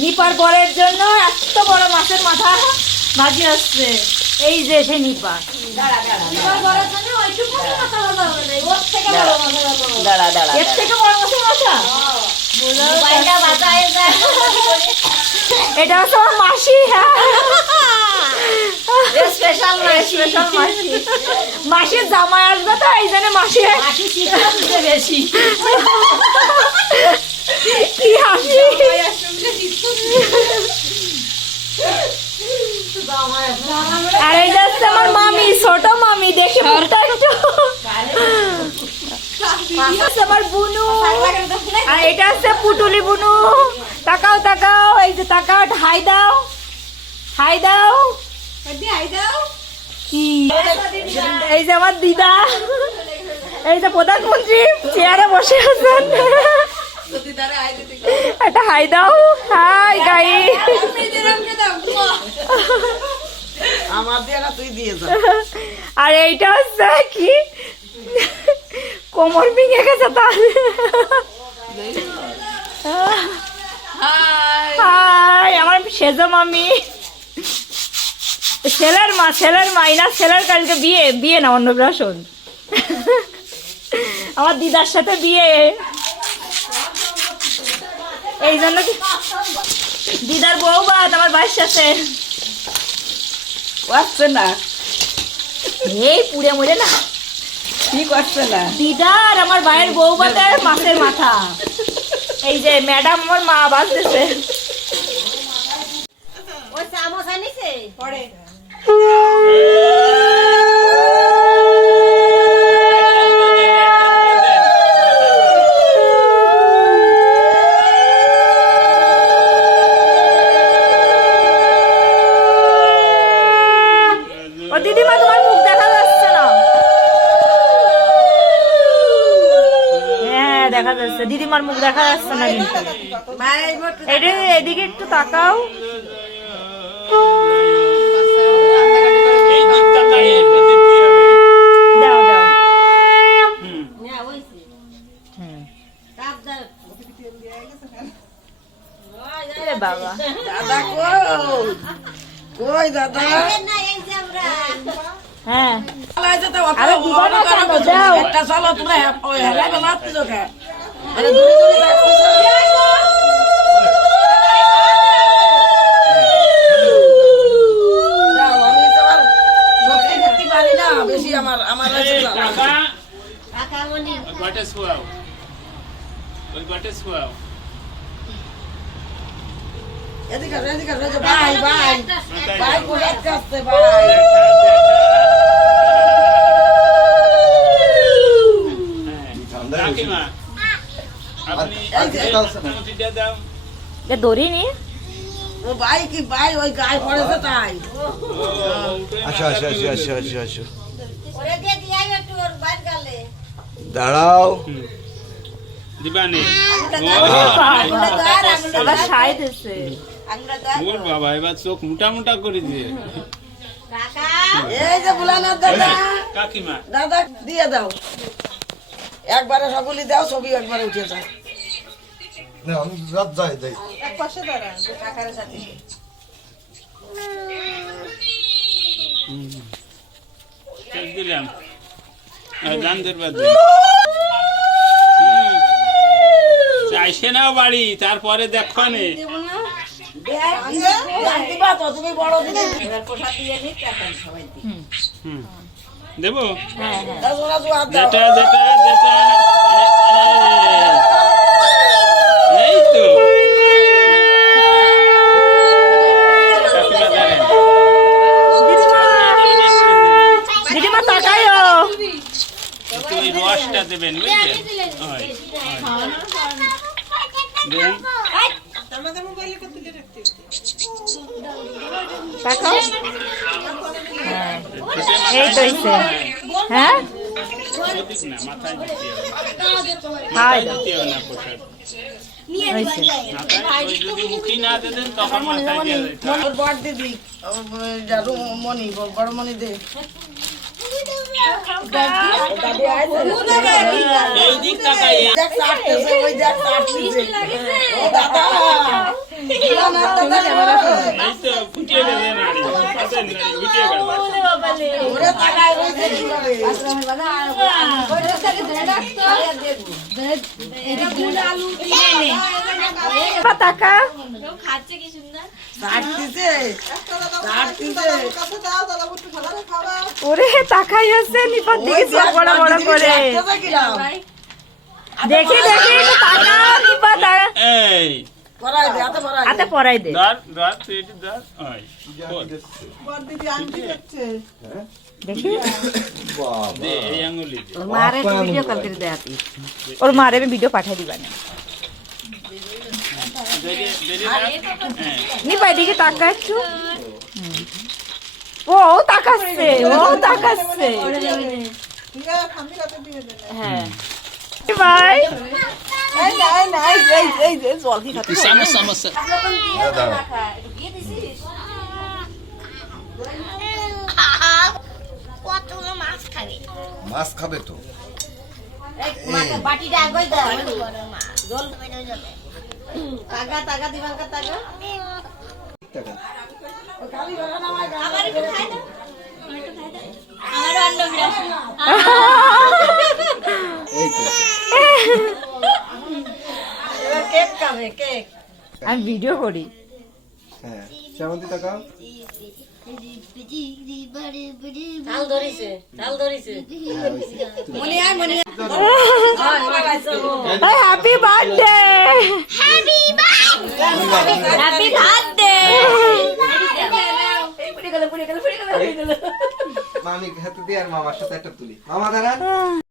নিপার বরের জন্য এত বড় মাছের মাথা ভাজি আসছে। এই যে সে নিপা নিপার বরের জন্য ওইটুকু মাথা ভাজা হবে না, ওর থেকে বড় মাছের মাথা, দাঁড়া দাঁড়া, এর থেকে বড় মাছের মাথা। মোবাইলটা বাজায় যায়, এটা হচ্ছে আমার মাসি। হ্যাঁ, স্পেশাল মাসি, স্পেশাল মাসি। মাসির জামাই আসবে তো এই জন্য মাসি বেশি। কি হাসি! আর এই যাচ্ছে আমার মামি, ছোট মামি, দেখি মুখটা একটু। আমার বুনু, আর এটা হচ্ছে পুটুলি বুনু। তাকাও তাকাও, এই যে তাকাও, হাই দাও, হাই দাও, কি এই যে আমার দিদা, এই যে প্রধানমন্ত্রী চেয়ারে বসে আছেন, একটা হাই দাও। হাই গাই, আর এইটা হচ্ছে কি কোমর ভেঙে গেছে তার। হাই আমার সেজো মামি, ছেলের মা, ছেলের মা, না ছেলের কালকে বিয়ে, বিয়ে না অন্নপ্রাশন, আমার দিদার সাথে বিয়ে। এই জন্য দিদার বউ বাদ আমার ভাইয়ের সাথে আসছে না, এই পুড়ে মরে না, ঠিক আসছে না। দিদার আমার ভাইয়ের বউ বাদে মাছের মাথা। এই যে ম্যাডাম আমার মা বাজতেছে। ওই চামচ আনিছে পড়ে। ও দিদিমা তোমার মুখ দেখা যাচ্ছে না। হ্যাঁ দেখা যাচ্ছে, দিদিমার মুখ দেখা যাচ্ছে না কিন্তু। এটা এদিকে একটু তাকাও। দাও দাও, বাবা দাদা কই দাদা? হ্যাঁ বেশি আমার আমার এদিকে এদিকে ভাই ভাই ভাই কোথায় যাচ্ছে ভাই? দড়ি নিয়ে ও ভাই কি ভাই ওই গায়ে পড়েছে তাই। আচ্ছা আচ্ছা আচ্ছা আচ্ছা আচ্ছা আচ্ছা দাঁড়াও বাবা এবার চোখ মোটা মোটা করে দিয়ে। এই যে বুলানোর দাদা কাকিমা দাদা দিয়ে দাও, একবারে সবগুলি দাও, ছবি একবারে উঠে যায়। দিলাম চাইছে না বাড়ি, তারপরে দেখো নে তুমি বড় দিদি দেবো যেটা যেটা যেটা যেটা এই তো দিদিমা তাকাইও, তুমি রসটা দেবেন বুঝলেন? তাকাও। হ্যাঁ এই তো হইছে। হ্যাঁ মাথায় দিতে হবে, হাই দিতে হবে না প্রসাদ হইছে। মাথায় যদি মুখি না দেন তখন মাথায় দিয়ে দিতে হবে। বড় দিদি মনি বড় মনি দে এই দিক তাকাই দেখ চাটতেছে, ওই দেখ চাটতেছে। ও দাদা এই তো ফুটিয়ে দেবে নাড়ি সাথে নাড়ি ফুটিয়ে গেল ওরে তাকায় রয়েছে কিভাবে? টাকা ছাড়তিছে, ছাড়তিছে। ওরে তাকাই আছে নিপাত ওই দেখি সব বড় বড় দিদি করে ছাড়তেছে কিরাম? দেখি দেখি টাকা নিপাত এই পরাই দে, হাতে পরাই দে। হাতে পরাই দে ধর ধর তুই এটি ধর ওই দেখি দে এই আঙ্গুলি দে ওর মারে ভিডিও কল করে দেয় ওর মারে আমি ভিডিও পাঠিয়ে দিবা না দেরি দেরি না নিপাই দিকে টাকা একটু ও তাকাচ্ছে ও তাকাচ্ছে হ্যাঁ ভাই সমস্যা মাছ খাবে তো বাটিটা আগে দাও জল বেরিয়ে যাবে টাকা টাকা দিবান কা টাকা আমার একটু খাই দাও আমার অন্য বিরাস এই তো এবার কেক খাবে, কেক। আমি ভিডিও করি হ্যাঁ শ্যামন্তী তাকাও ঝাল ধরিছে ঝাল ধরিছে হ্যাপি বার্থডে হ্যাপি বার্থডে মামি হাতে দিয়ে আর মামার সাথে একটা তুলি মামা দাঁড়ান